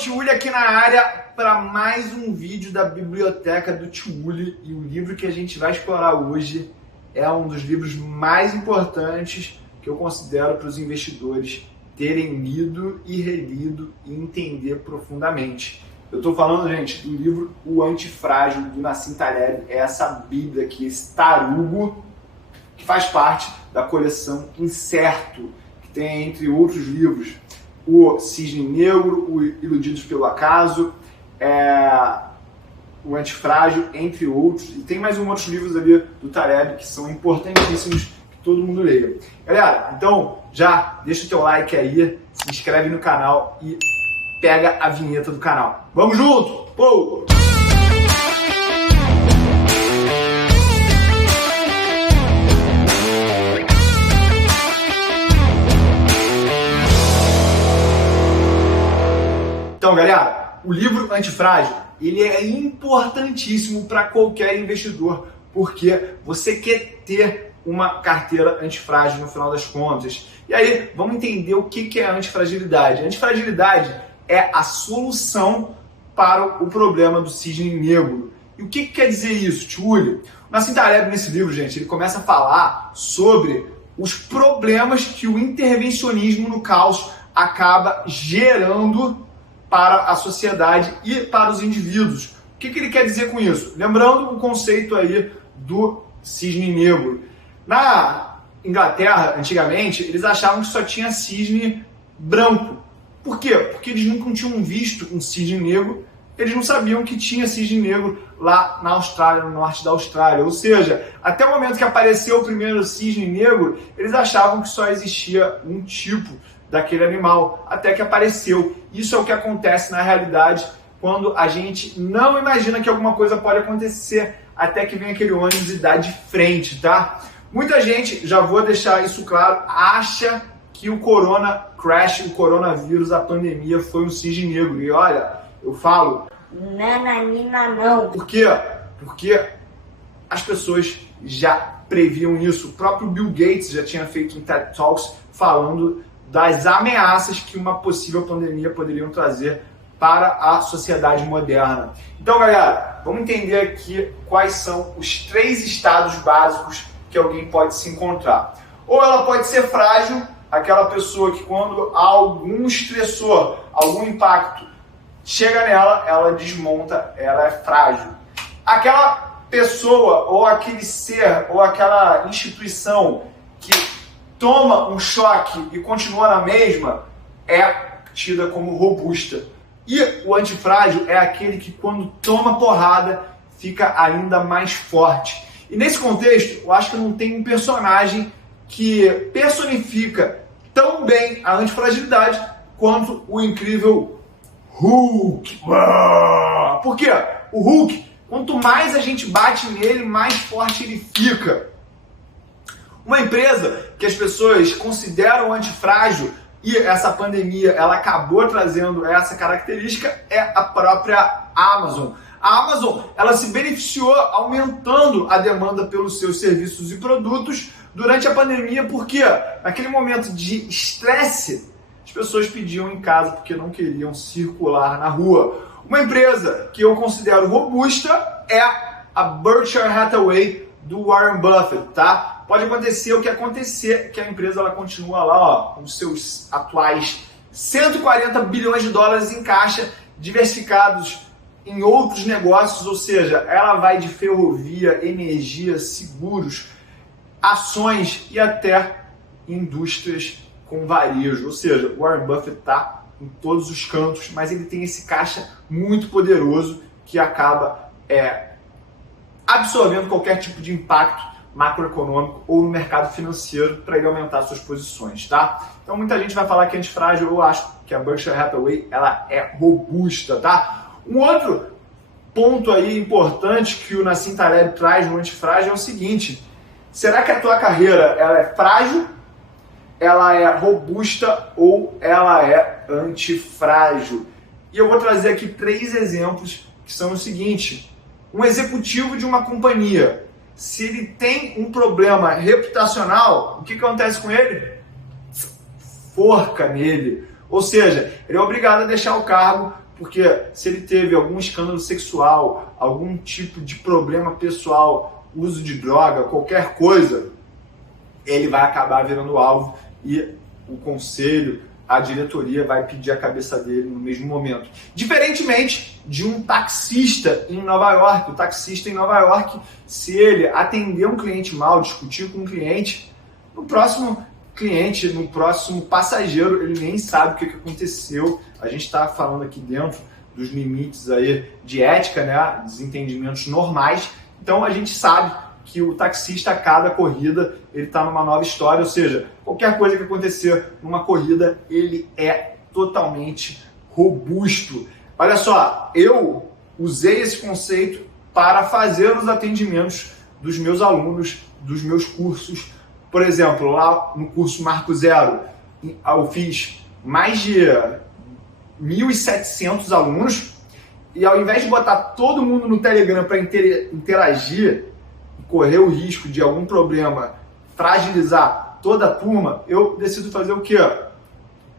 Tio Uli aqui na área para mais um vídeo da biblioteca do Tio Uli. E o livro que a gente vai explorar hoje é um dos livros mais importantes que eu considero para os investidores terem lido e relido e entender profundamente. Eu estou falando, gente, do livro O Antifrágil, do Nassim Taleb. É essa bíblia aqui, esse tarugo, que faz parte da coleção Incerto, que tem, entre outros livros, O Cisne Negro, O Iludidos pelo Acaso, O Antifrágil, entre outros. E tem mais outros livros ali do Taleb que são importantíssimos, que todo mundo leia. Galera, então já deixa o teu like aí, se inscreve no canal e pega a vinheta do canal. Vamos junto! Pô! Então, galera, o livro Antifrágil, ele é importantíssimo para qualquer investidor, porque você quer ter uma carteira antifrágil no final das contas. E aí, vamos entender o que é a antifragilidade. A antifragilidade é a solução para o problema do cisne negro. E o que quer dizer isso, Tio Uli? O Nassim Taleb, nesse livro, gente, ele começa a falar sobre os problemas que o intervencionismo no caos acaba gerando para a sociedade e para os indivíduos. O que ele quer dizer com isso? Lembrando o conceito aí do cisne negro. Na Inglaterra, antigamente, eles achavam que só tinha cisne branco. Por quê? Porque eles nunca tinham visto um cisne negro, eles não sabiam que tinha cisne negro lá na Austrália, no norte da Austrália. Ou seja, até o momento que apareceu o primeiro cisne negro, eles achavam que só existia um tipo daquele animal, até que apareceu. Isso é o que acontece na realidade quando a gente não imagina que alguma coisa pode acontecer, até que vem aquele ônibus e dá de frente, tá? Muita gente, já vou deixar isso claro, acha que o corona crash, o coronavírus, a pandemia foi um cisne negro. E olha, eu falo... Nananina não. Por quê? Porque as pessoas já previam isso. O próprio Bill Gates já tinha feito um TED Talks falando das ameaças que uma possível pandemia poderiam trazer para a sociedade moderna. Então, galera, vamos entender aqui quais são os 3 estados básicos que alguém pode se encontrar. Ou ela pode ser frágil, aquela pessoa que quando há algum estressor, algum impacto chega nela, ela desmonta, ela é frágil. Aquela pessoa, ou aquele ser, ou aquela instituição que toma um choque e continua na mesma, é tida como robusta. E o antifrágil é aquele que quando toma porrada, fica ainda mais forte. E nesse contexto, eu acho que não tem um personagem que personifica tão bem a antifragilidade quanto o incrível Hulk. Por quê? O Hulk, quanto mais a gente bate nele, mais forte ele fica. Uma empresa que as pessoas consideram antifrágil e essa pandemia ela acabou trazendo essa característica é a própria Amazon. A Amazon ela se beneficiou aumentando a demanda pelos seus serviços e produtos durante a pandemia porque naquele momento de estresse as pessoas pediam em casa porque não queriam circular na rua. Uma empresa que eu considero robusta é a Berkshire Hathaway do Warren Buffett, tá? Pode acontecer o que acontecer, que a empresa ela continua lá, ó, com seus atuais 140 bilhões de dólares em caixa, diversificados em outros negócios, ou seja, ela vai de ferrovia, energia, seguros, ações e até indústrias com varejo. Ou seja, o Warren Buffett está em todos os cantos, mas ele tem esse caixa muito poderoso que acaba absorvendo qualquer tipo de impacto macroeconômico ou no mercado financeiro para ele aumentar suas posições, tá? Então muita gente vai falar que é antifrágil, eu acho que a Berkshire Hathaway ela é robusta, tá? Um outro ponto aí importante que o Nassim Taleb traz no antifrágil é o seguinte: será que a tua carreira ela é frágil, ela é robusta ou ela é antifrágil? E eu vou trazer aqui 3 exemplos que são o seguinte: um executivo de uma companhia, se ele tem um problema reputacional, o que acontece com ele? Forca nele. Ou seja, ele é obrigado a deixar o cargo porque se ele teve algum escândalo sexual, algum tipo de problema pessoal, uso de droga, qualquer coisa, ele vai acabar virando alvo e o conselho, a diretoria vai pedir a cabeça dele no mesmo momento. Diferentemente de um taxista em Nova York. O taxista em Nova York, se ele atender um cliente mal, discutir com um cliente, no próximo cliente, no próximo passageiro, ele nem sabe o que aconteceu. A gente está falando aqui dentro dos limites aí de ética, né? Desentendimentos normais. Então a gente sabe que o taxista, a cada corrida, ele está numa nova história, ou seja, qualquer coisa que acontecer numa corrida, ele é totalmente robusto. Olha só, eu usei esse conceito para fazer os atendimentos dos meus alunos, dos meus cursos. Por exemplo, lá no curso Marco Zero, eu fiz mais de 1.700 alunos, e ao invés de botar todo mundo no Telegram para interagir, correr o risco de algum problema fragilizar toda a turma, eu decido fazer o quê?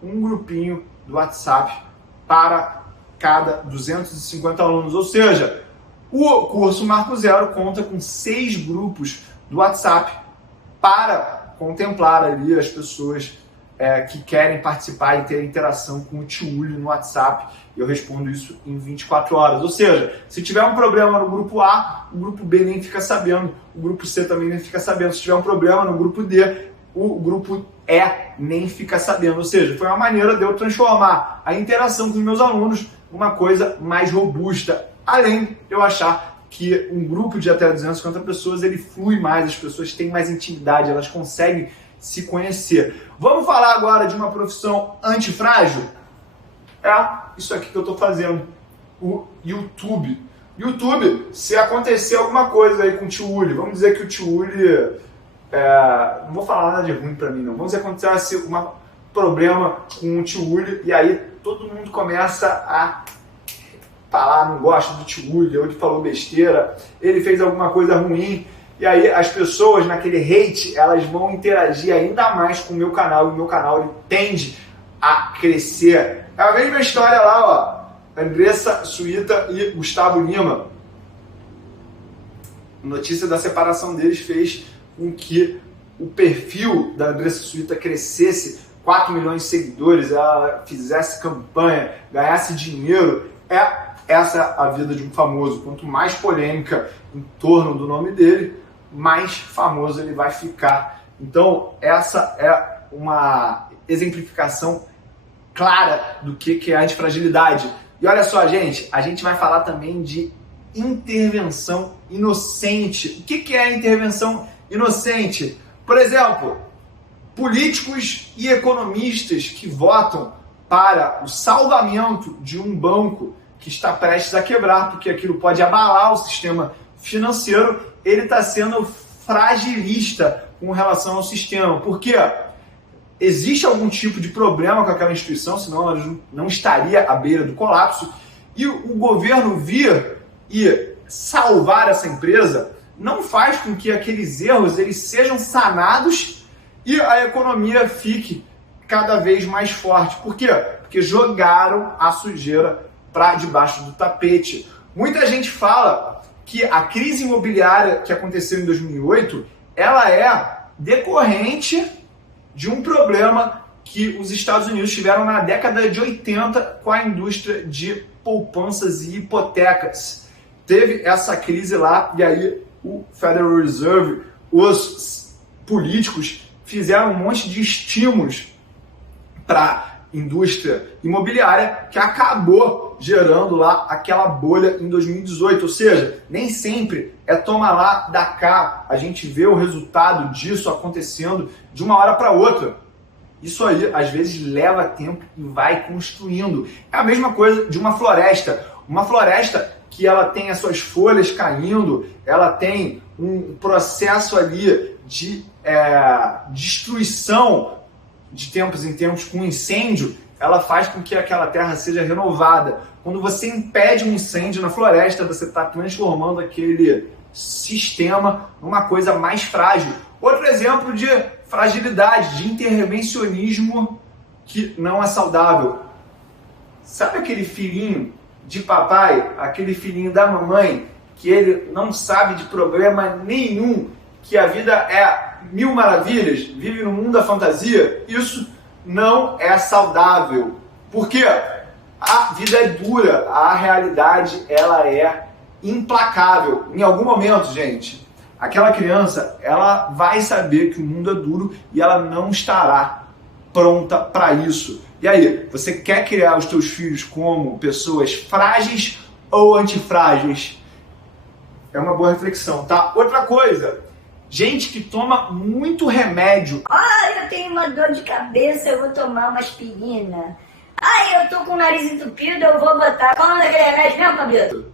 Um grupinho do WhatsApp para cada 250 alunos. Ou seja, o curso Marco Zero conta com 6 grupos do WhatsApp para contemplar ali as pessoas que querem participar e ter interação com o Tiúlio no WhatsApp. Eu respondo isso em 24 horas. Ou seja, se tiver um problema no grupo A, o grupo B nem fica sabendo, o grupo C também nem fica sabendo. Se tiver um problema no grupo D, o grupo E nem fica sabendo. Ou seja, foi uma maneira de eu transformar a interação com os meus alunos numa coisa mais robusta. Além de eu achar que um grupo de até 250 pessoas, ele flui mais, as pessoas têm mais intimidade, elas conseguem se conhecer. Vamos falar agora de uma profissão antifrágil? Isso aqui que eu estou fazendo, o YouTube. YouTube, se acontecer alguma coisa aí com o Tiúlio, vamos dizer que o Tiúlio, não vou falar nada de ruim para mim não, vamos dizer que acontece um problema com o Tiúlio e aí todo mundo começa a falar, não gosta do Tiúlio, ele falou besteira, ele fez alguma coisa ruim, e aí as pessoas naquele hate, elas vão interagir ainda mais com o meu canal, e o meu canal ele tende a crescer. É a mesma história lá, ó, Andressa Suíta e Gustavo Lima. Notícia da separação deles fez com que o perfil da Andressa Suíta crescesse, 4 milhões de seguidores, ela fizesse campanha, ganhasse dinheiro. Essa é a vida de um famoso. Quanto mais polêmica em torno do nome dele, mais famoso ele vai ficar. Então, essa é uma exemplificação clara do que é a antifragilidade. E olha só, gente, a gente vai falar também de intervenção inocente. O que é a intervenção inocente? Por exemplo, políticos e economistas que votam para o salvamento de um banco que está prestes a quebrar, porque aquilo pode abalar o sistema financeiro, ele está sendo fragilista com relação ao sistema. Por quê? Existe algum tipo de problema com aquela instituição, senão ela não estaria à beira do colapso, e o governo vir e salvar essa empresa não faz com que aqueles erros eles sejam sanados e a economia fique cada vez mais forte. Por quê? Porque jogaram a sujeira para debaixo do tapete. Muita gente fala que a crise imobiliária que aconteceu em 2008, ela é decorrente de um problema que os Estados Unidos tiveram na década de 80 com a indústria de poupanças e hipotecas. Teve essa crise lá e aí o Federal Reserve, os políticos fizeram um monte de estímulos para a indústria imobiliária que acabou gerando lá aquela bolha em 2018. Ou seja, nem sempre é toma lá, dá cá. A gente vê o resultado disso acontecendo de uma hora para outra. Isso aí, às vezes, leva tempo e vai construindo. É a mesma coisa de uma floresta. Uma floresta que ela tem as suas folhas caindo, ela tem um processo ali de destruição de tempos em tempos com incêndio, ela faz com que aquela terra seja renovada. Quando você impede um incêndio na floresta, você está transformando aquele sistema numa coisa mais frágil. Outro exemplo de fragilidade, de intervencionismo que não é saudável. Sabe aquele filhinho de papai, aquele filhinho da mamãe, que ele não sabe de problema nenhum, que a vida é mil maravilhas, vive no mundo da fantasia? Isso não é saudável. Por quê? A vida é dura, a realidade ela é implacável. Em algum momento, gente, aquela criança ela vai saber que o mundo é duro e ela não estará pronta para isso. E aí, você quer criar os teus filhos como pessoas frágeis ou antifrágeis? É uma boa reflexão, tá? Outra coisa, gente que toma muito remédio. Eu tenho uma dor de cabeça, eu vou tomar uma aspirina. Eu tô com o nariz entupido, eu vou botar... Qual é aquele remédio mesmo, Fabito?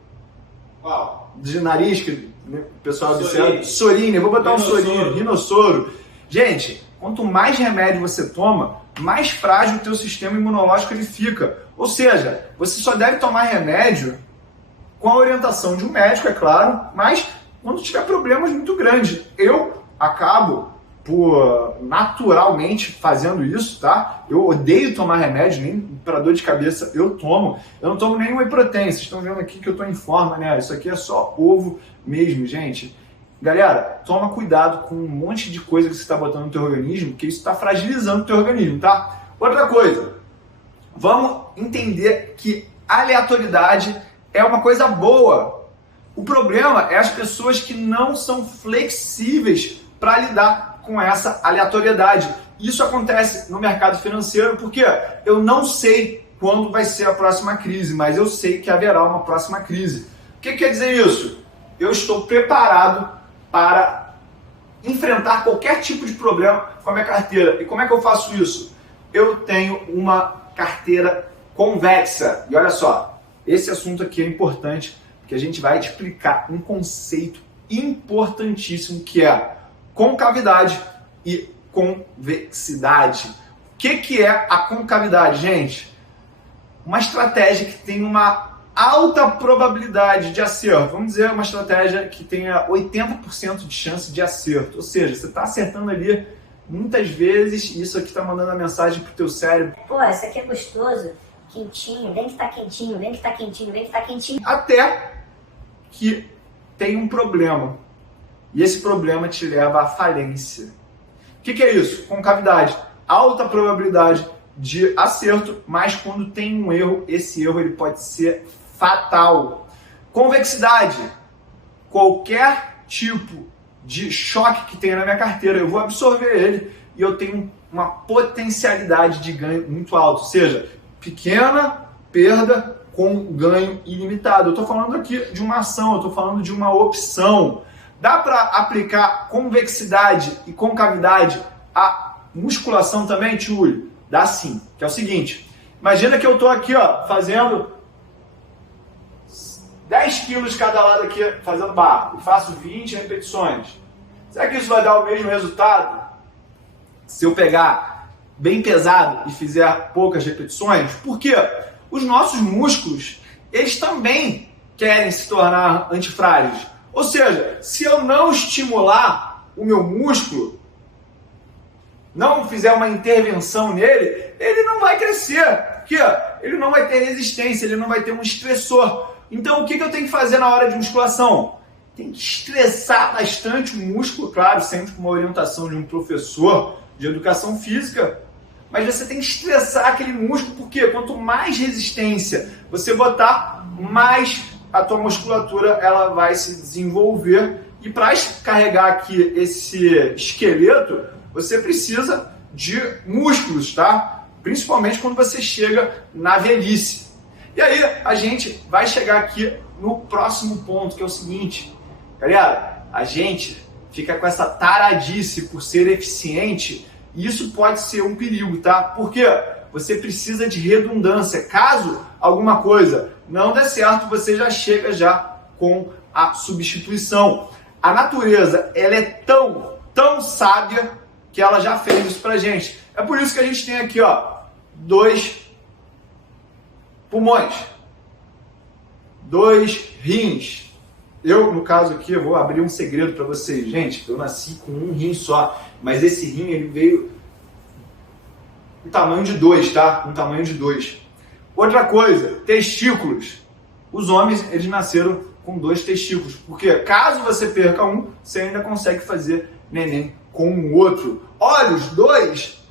Qual? De nariz, que o pessoal observa. Sorine, eu vou botar um Sorine, rinossoro. Gente, quanto mais remédio você toma, mais frágil o teu sistema imunológico ele fica. Ou seja, você só deve tomar remédio com a orientação de um médico, é claro, mas quando tiver problemas muito grandes. Eu acabo naturalmente fazendo isso, tá? Eu odeio tomar remédio, nem para dor de cabeça eu tomo. Eu não tomo nem whey protein. Vocês estão vendo aqui que eu estou em forma, né? Isso aqui é só ovo mesmo, gente. Galera, toma cuidado com um monte de coisa que você está botando no teu organismo, porque isso está fragilizando o teu organismo, tá? Outra coisa, vamos entender que aleatoriedade é uma coisa boa. O problema é as pessoas que não são flexíveis para lidar com essa aleatoriedade. Isso acontece no mercado financeiro porque eu não sei quando vai ser a próxima crise, mas eu sei que haverá uma próxima crise. O que quer dizer isso? Eu estou preparado para enfrentar qualquer tipo de problema com a minha carteira. E como é que eu faço isso? Eu tenho uma carteira convexa. E olha só, esse assunto aqui é importante, porque a gente vai explicar um conceito importantíssimo que é concavidade e convexidade. O que é a concavidade, gente? Uma estratégia que tem uma alta probabilidade de acerto. Vamos dizer, uma estratégia que tenha 80% de chance de acerto. Ou seja, você está acertando ali muitas vezes e isso aqui está mandando a mensagem para o teu cérebro. Pô, isso aqui é gostoso, quentinho, vem que tá quentinho, vem que tá quentinho, vem que tá quentinho. Até que tem um problema. E esse problema te leva à falência. O que é isso? Concavidade. Alta probabilidade de acerto, mas quando tem um erro, esse erro ele pode ser fatal. Convexidade. Qualquer tipo de choque que tenha na minha carteira, eu vou absorver ele e eu tenho uma potencialidade de ganho muito alta. Ou seja, pequena perda com ganho ilimitado. Eu estou falando aqui de uma ação, eu estou falando de uma opção. Dá para aplicar convexidade e concavidade à musculação também, Tchulho? Dá sim, que é o seguinte. Imagina que eu estou aqui fazendo 10 quilos cada lado aqui, fazendo barra, e faço 20 repetições. Será que isso vai dar o mesmo resultado se eu pegar bem pesado e fizer poucas repetições? Por quê? Os nossos músculos, eles também querem se tornar antifrágeis. Ou seja, se eu não estimular o meu músculo, não fizer uma intervenção nele, ele não vai crescer. Porque ele não vai ter resistência, ele não vai ter um estressor. Então, o que eu tenho que fazer na hora de musculação? Tem que estressar bastante o músculo, claro, sempre com uma orientação de um professor de educação física. Mas você tem que estressar aquele músculo, porque quanto mais resistência você botar, mais a tua musculatura ela vai se desenvolver. E para carregar aqui esse esqueleto, você precisa de músculos, tá? Principalmente quando você chega na velhice. E aí a gente vai chegar aqui no próximo ponto, que é o seguinte. Galera, a gente fica com essa taradice por ser eficiente e isso pode ser um perigo, tá? Porque você precisa de redundância. Caso alguma coisa não der certo, você já chega já com a substituição. A natureza, ela é tão sábia que ela já fez isso pra gente. É por isso que a gente tem aqui, 2 pulmões, 2 rins. Eu, no caso aqui, eu vou abrir um segredo para vocês. Gente, eu nasci com um rim só, mas esse rim ele veio um tamanho de 2, tá? Um tamanho de 2. Outra coisa, testículos. Os homens, eles nasceram com 2 testículos, porque caso você perca um, você ainda consegue fazer neném com o outro. Olhos, 2.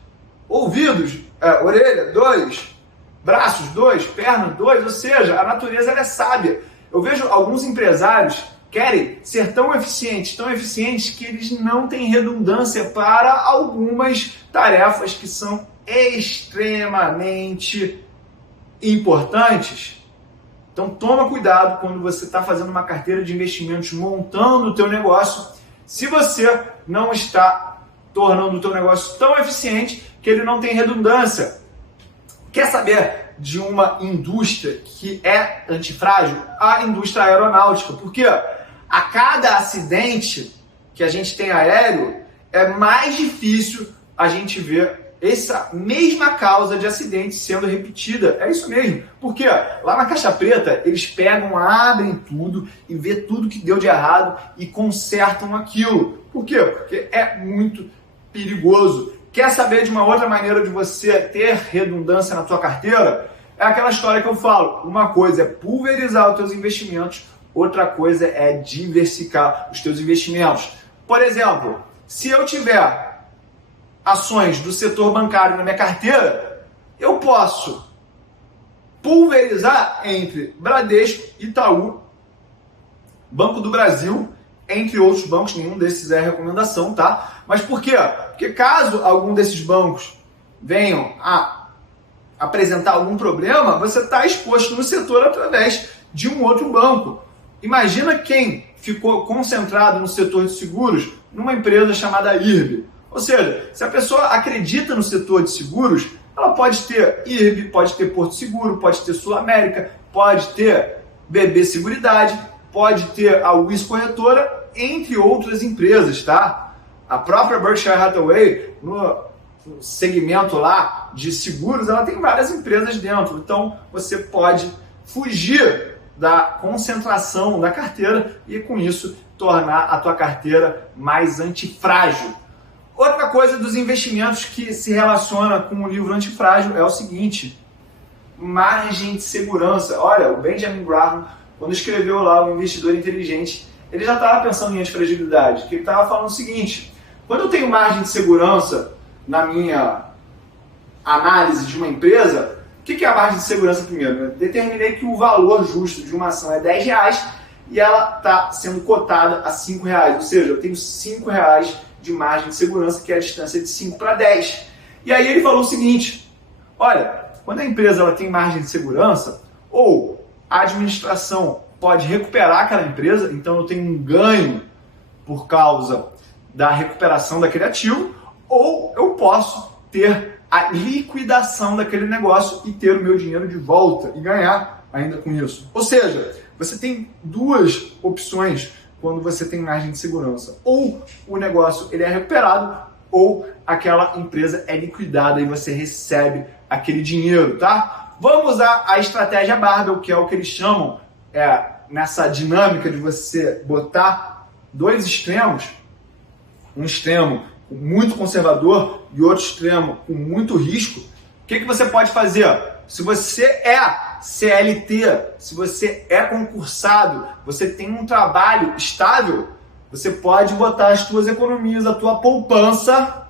Ouvidos, orelha, 2. Braços, 2. Pernas, 2. Ou seja, a natureza ela é sábia. Eu vejo alguns empresários querem ser tão eficientes que eles não têm redundância para algumas tarefas que são extremamente importantes. Então toma cuidado quando você está fazendo uma carteira de investimentos, montando o teu negócio, se você não está tornando o teu negócio tão eficiente que ele não tem redundância. Quer saber de uma indústria que é antifrágil? A indústria aeronáutica. Porque a cada acidente que a gente tem aéreo, é mais difícil a gente ver essa mesma causa de acidente sendo repetida. É isso mesmo. Porque lá na caixa preta, eles pegam, abrem tudo e vê tudo que deu de errado e consertam aquilo. Por quê? Porque é muito perigoso. Quer saber de uma outra maneira de você ter redundância na tua carteira? É aquela história que eu falo. Uma coisa é pulverizar os teus investimentos, outra coisa é diversificar os teus investimentos. Por exemplo, se eu tiver ações do setor bancário na minha carteira, eu posso pulverizar entre Bradesco, Itaú, Banco do Brasil, entre outros bancos. Nenhum desses é recomendação, tá? Mas por quê? Porque caso algum desses bancos venham a apresentar algum problema, você está exposto no setor através de um outro banco. Imagina quem ficou concentrado no setor de seguros numa empresa chamada IRB. Ou seja, se a pessoa acredita no setor de seguros, ela pode ter IRB, pode ter Porto Seguro, pode ter Sul América, pode ter BB Seguridade, pode ter a Wiz Corretora, entre outras empresas, tá? A própria Berkshire Hathaway, no segmento lá de seguros, ela tem várias empresas dentro. Então, você pode fugir da concentração da carteira e, com isso, tornar a tua carteira mais antifrágil. Outra coisa dos investimentos que se relaciona com o livro Antifrágil é o seguinte: margem de segurança. Olha, o Benjamin Graham, quando escreveu lá O Investidor Inteligente, ele já estava pensando em antifragilidade, que ele estava falando o seguinte: quando eu tenho margem de segurança na minha análise de uma empresa, o que é a margem de segurança primeiro? Eu determinei que o valor justo de uma ação é R$10 e ela está sendo cotada a R$5, ou seja, eu tenho R$5 de margem de segurança, que é a distância de 5 para 10. E aí ele falou o seguinte: olha, quando a empresa ela tem margem de segurança, ou a administração pode recuperar aquela empresa, então eu tenho um ganho por causa da recuperação daquele ativo, ou eu posso ter a liquidação daquele negócio e ter o meu dinheiro de volta e ganhar ainda com isso. Ou seja, você tem duas opções quando você tem margem de segurança: ou o negócio ele é recuperado, ou aquela empresa é liquidada e você recebe aquele dinheiro, tá? Vamos usar a estratégia Barbell, que é o que eles chamam nessa dinâmica de você botar dois extremos, um extremo muito conservador e outro extremo com muito risco. O que você pode fazer? Se você é CLT, se você é concursado, você tem um trabalho estável, você pode botar as tuas economias, a tua poupança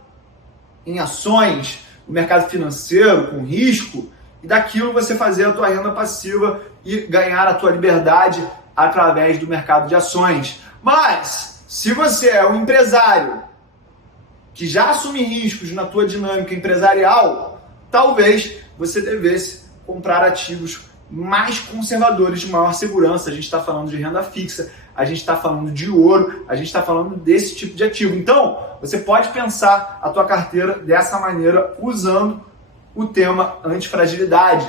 em ações, no mercado financeiro, com risco, e daquilo você fazer a tua renda passiva e ganhar a tua liberdade através do mercado de ações. Mas, se você é um empresário que já assume riscos na tua dinâmica empresarial, talvez você devesse comprar ativos mais conservadores, de maior segurança. A gente está falando de renda fixa, a gente está falando de ouro, a gente está falando desse tipo de ativo. Então, você pode pensar a tua carteira dessa maneira, usando o tema antifragilidade.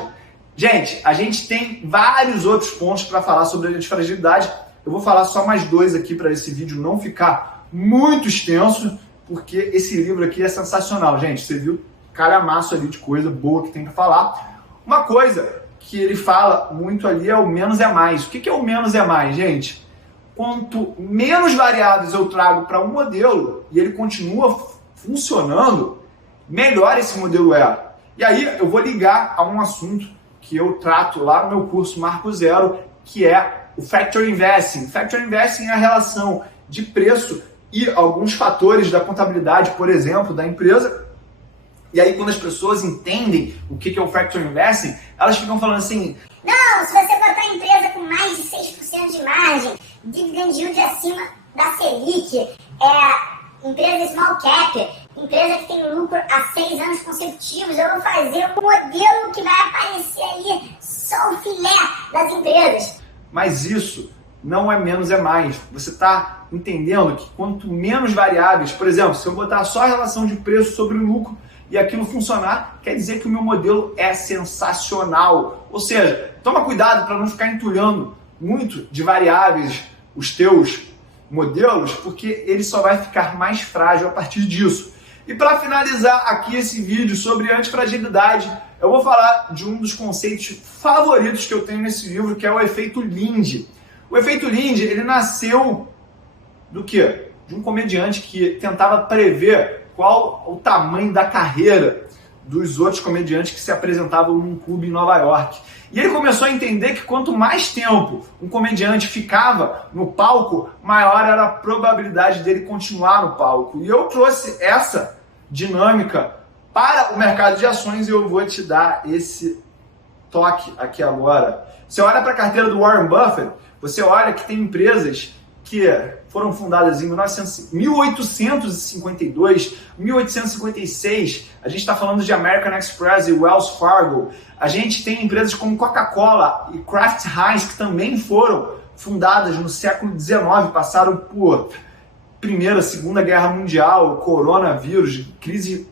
Gente, a gente tem vários outros pontos para falar sobre a antifragilidade. Eu vou falar só mais dois aqui para esse vídeo não ficar muito extenso, porque esse livro aqui é sensacional, gente. Você viu? Calhamaço ali de coisa boa que tem para falar. Uma coisa que ele fala muito ali é o menos é mais. O que é o menos é mais, gente? Quanto menos variáveis eu trago para um modelo e ele continua funcionando, melhor esse modelo é. E aí eu vou ligar a um assunto que eu trato lá no meu curso Marco Zero, que é o Factor Investing. Factor Investing é a relação de preço e alguns fatores da contabilidade, por exemplo, da empresa. E aí, quando as pessoas entendem o que é o Factor Investing, elas ficam falando assim: não, se você botar a empresa com mais de 6% de margem, dividend yield acima da Selic, empresa small cap, empresa que tem lucro há 6 anos consecutivos, eu vou fazer um modelo que vai aparecer ali só o filé das empresas. Mas isso não é menos, é mais. Você está entendendo que quanto menos variáveis, por exemplo, se eu botar só a relação de preço sobre o lucro e aquilo funcionar, quer dizer que o meu modelo é sensacional. Ou seja, toma cuidado para não ficar entulhando muito de variáveis os teus modelos, porque ele só vai ficar mais frágil a partir disso. E para finalizar aqui esse vídeo sobre antifragilidade, eu vou falar de um dos conceitos favoritos que eu tenho nesse livro, que é o efeito Lindy. O efeito Lindy, ele nasceu do quê? De um comediante que tentava prever qual o tamanho da carreira dos outros comediantes que se apresentavam num clube em Nova York. E ele começou a entender que quanto mais tempo um comediante ficava no palco, maior era a probabilidade dele continuar no palco. E eu trouxe essa dinâmica para o mercado de ações e eu vou te dar esse toque aqui agora. Você olha para a carteira do Warren Buffett, você olha que tem empresas que foram fundadas em 1852, 1856, a gente está falando de American Express e Wells Fargo, a gente tem empresas como Coca-Cola e Kraft Heinz que também foram fundadas no século XIX, passaram por Primeira, Segunda Guerra Mundial, coronavírus, crise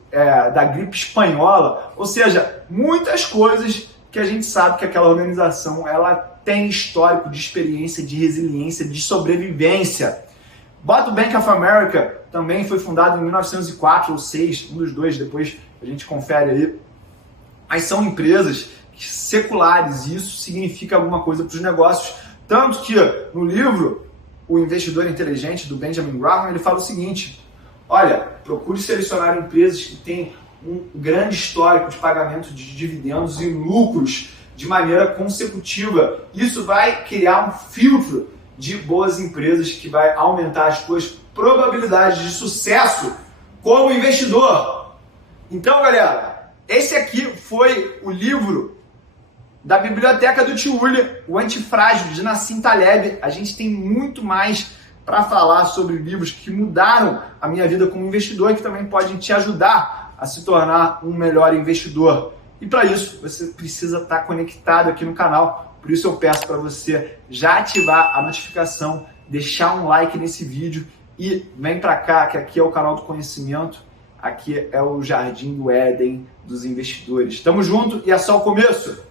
da gripe espanhola, ou seja, muitas coisas que a gente sabe que aquela organização ela tem histórico de experiência, de resiliência, de sobrevivência. Bota o Bank of America, também foi fundado em 1904 ou 6, um dos dois, depois a gente confere aí. Mas são empresas seculares e isso significa alguma coisa para os negócios. Tanto que no livro, O Investidor Inteligente, do Benjamin Graham, ele fala o seguinte: olha, procure selecionar empresas que têm um grande histórico de pagamento de dividendos e lucros de maneira consecutiva. Isso vai criar um filtro de boas empresas que vai aumentar as suas probabilidades de sucesso como investidor. Então, galera, esse aqui foi o livro da biblioteca do Tio William, O Antifrágil, de Nassim Taleb. A gente tem muito mais para falar sobre livros que mudaram a minha vida como investidor e que também podem te ajudar a se tornar um melhor investidor. E para isso, você precisa estar conectado aqui no canal. Por isso eu peço para você já ativar a notificação, deixar um like nesse vídeo e vem para cá, que aqui é o canal do conhecimento, aqui é o Jardim do Éden dos investidores. Tamo junto e é só o começo!